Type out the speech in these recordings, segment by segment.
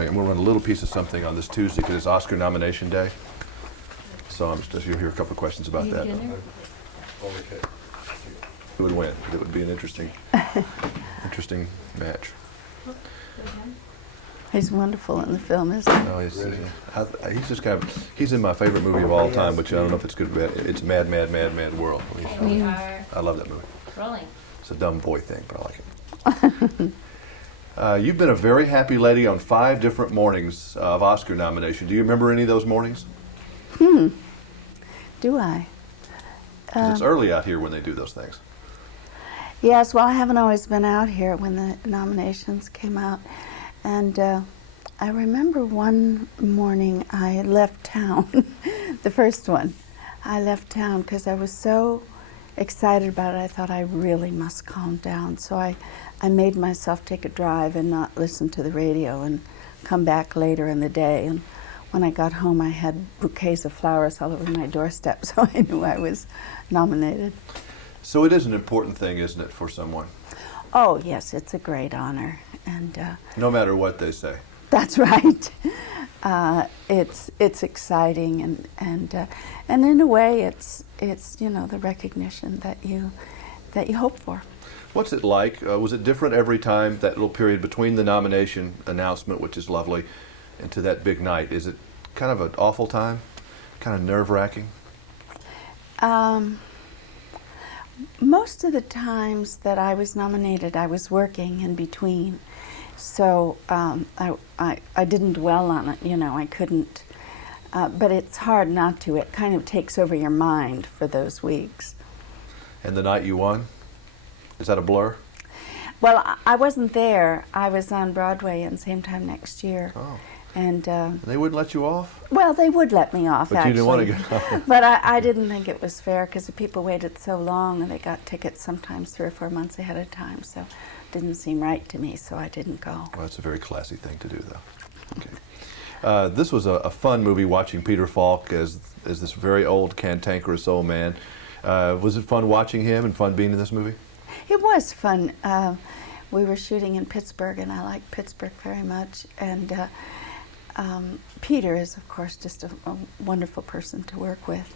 something. I'm going to run a little piece of something on this Tuesday because it's Oscar nomination day. So you'll hear a couple of questions about that. Who would win? It would be an interesting match. He's wonderful in the film, isn't he? No, he's just kind of, he's in my favorite movie of all time, which I don't know if it's good or bad. It's Mad, Mad, Mad, Mad World. I love that movie. Rolling. It's a dumb boy thing, but I like it. You've been a very happy lady on 5 different mornings of Oscar nomination. Do you remember any of those mornings? Do I? 'Cause it's early out here when they do those things. Yes, well, I haven't always been out here when the nominations came out. And I remember one morning I left town, the first one. I left town because I was so excited about it. I thought I really must calm down. So I made myself take a drive and not listen to the radio and come back later in the day. And when I got home, I had bouquets of flowers all over my doorstep, so I knew I was nominated. So it is an important thing, isn't it, for someone? Oh, yes, it's a great honor. And no matter what they say. That's right. It's exciting, and in a way, it's the recognition that you hope for. What's it like? Was it different every time, that little period between the nomination announcement, which is lovely, and to that big night? Is it kind of an awful time? Kind of nerve-wracking? Most of the times that I was nominated, I was working in between. So I didn't dwell on it, I couldn't. But it's hard not to. It kind of takes over your mind for those weeks. And the night you won? Is that a blur? Well, I wasn't there. I was on Broadway in same time next year. Oh. And they wouldn't let you off? Well, they would let me off, but actually. You didn't want to get off. But I didn't think it was fair because the people waited so long, and they got tickets sometimes 3 or 4 months ahead of time. So it didn't seem right to me, so I didn't go. Well, that's a very classy thing to do, though. Okay. This was a fun movie, watching Peter Falk as this very old, cantankerous old man. Was it fun watching him and fun being in this movie? It was fun. We were shooting in Pittsburgh, and I like Pittsburgh very much. And Peter is, of course, just a wonderful person to work with.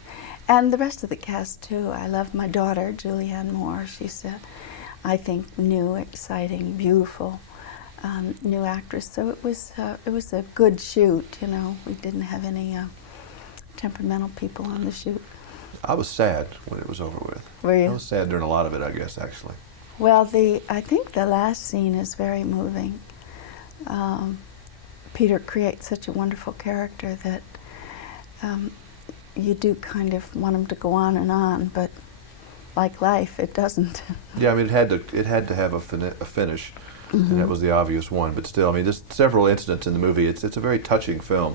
And the rest of the cast, too. I love my daughter, Julianne Moore. She's, I think, new, exciting, beautiful new actress. So it was a good shoot, We didn't have any temperamental people on the shoot. I was sad when it was over with. Were you? I was sad during a lot of it, I guess, actually. Well, I think the last scene is very moving. Peter creates such a wonderful character that you do kind of want him to go on, but like life, it doesn't. Yeah, I mean, it had to have a finish, and that was the obvious one. But still, I mean, there's several incidents in the movie. It's a very touching film.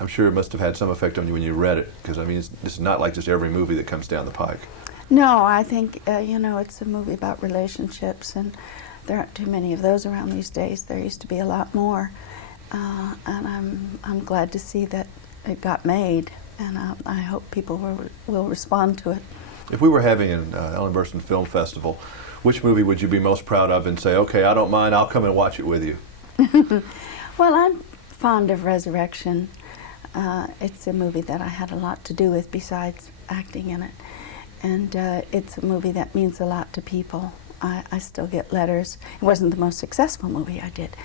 I'm sure it must have had some effect on you when you read it, because I mean, it's not like just every movie that comes down the pike. No, I think it's a movie about relationships, and there aren't too many of those around these days. There used to be a lot more. And I'm glad to see that it got made, and I hope people will respond to it. If we were having an Ellen Burstyn Film Festival, which movie would you be most proud of and say, okay, I don't mind, I'll come and watch it with you? Well, I'm fond of Resurrection. It's a movie that I had a lot to do with besides acting in it. And it's a movie that means a lot to people. I still get letters. It wasn't the most successful movie I did,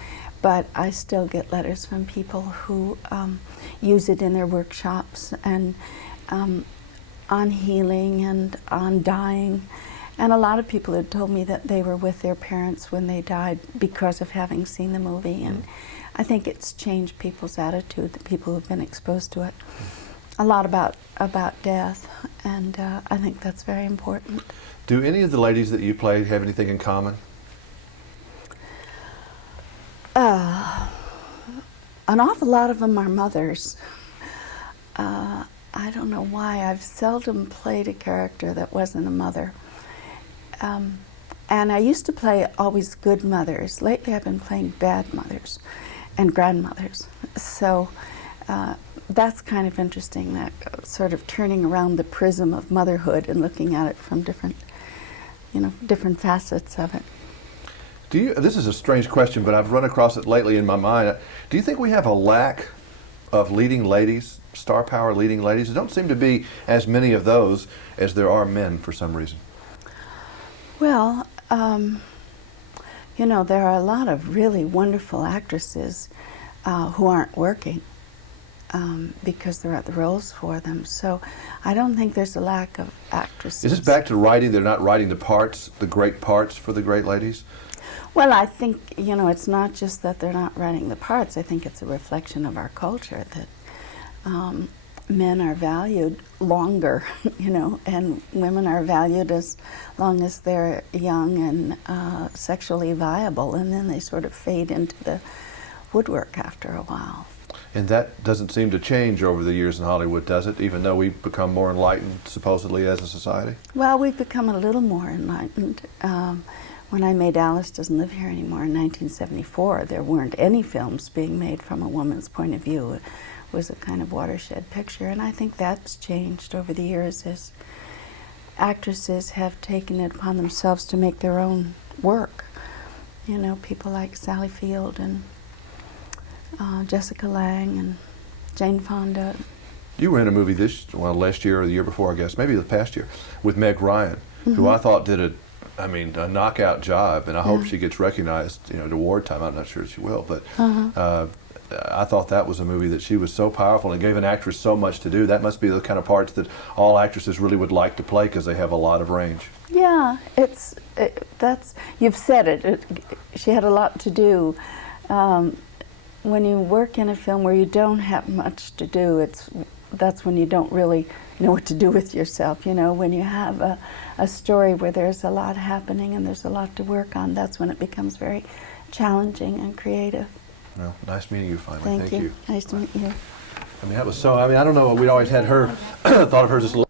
but I still get letters from people who use it in their workshops and on healing and on dying. And a lot of people had told me that they were with their parents when they died because of having seen the movie. And I think it's changed people's attitude, the people who've been exposed to it. A lot about death, and I think that's very important. Do any of the ladies that you played have anything in common? An awful lot of them are mothers. I don't know why. I've seldom played a character that wasn't a mother. And I used to play always good mothers. Lately I've been playing bad mothers and grandmothers. So that's kind of interesting, that sort of turning around the prism of motherhood and looking at it from different facets of it. Do you? This is a strange question, but I've run across it lately in my mind. Do you think we have a lack of leading ladies, star power leading ladies? There don't seem to be as many of those as there are men for some reason. Well, you know, there are a lot of really wonderful actresses who aren't working because there aren't the roles for them. So I don't think there's a lack of actresses. Is this back to writing? They're not writing the parts, the great parts for the great ladies? Well, I think, you know, it's not just that they're not writing the parts. I think it's a reflection of our culture that men are valued longer, you know, and women are valued as long as they're young and sexually viable, and then they sort of fade into the woodwork after a while. And that doesn't seem to change over the years in Hollywood, does it? Even though we've become more enlightened, supposedly, as a society? Well, we've become a little more enlightened. When I made Alice Doesn't Live Here Anymore in 1974, there weren't any films being made from a woman's point of view. It was a kind of watershed picture, and I think that's changed over the years as actresses have taken it upon themselves to make their own work. You know, people like Sally Field and Jessica Lange and Jane Fonda. You were in a movie last year or the year before, I guess, maybe the past year, with Meg Ryan, who I thought did a knockout job, and I hope she gets recognized, you know, at award time. I'm not sure she will, but I thought that was a movie that she was so powerful and gave an actress so much to do. That must be the kind of parts that all actresses really would like to play because they have a lot of range. Yeah, you've said it. She had a lot to do. When you work in a film where you don't have much to do, that's when you don't really know what to do with yourself. You know, when you have a story where there's a lot happening and there's a lot to work on, that's when it becomes very challenging and creative. Well, nice meeting you finally. Thank you. Nice to meet you. I mean, that was so, I mean, I don't know, we'd always had her, thought of her as this little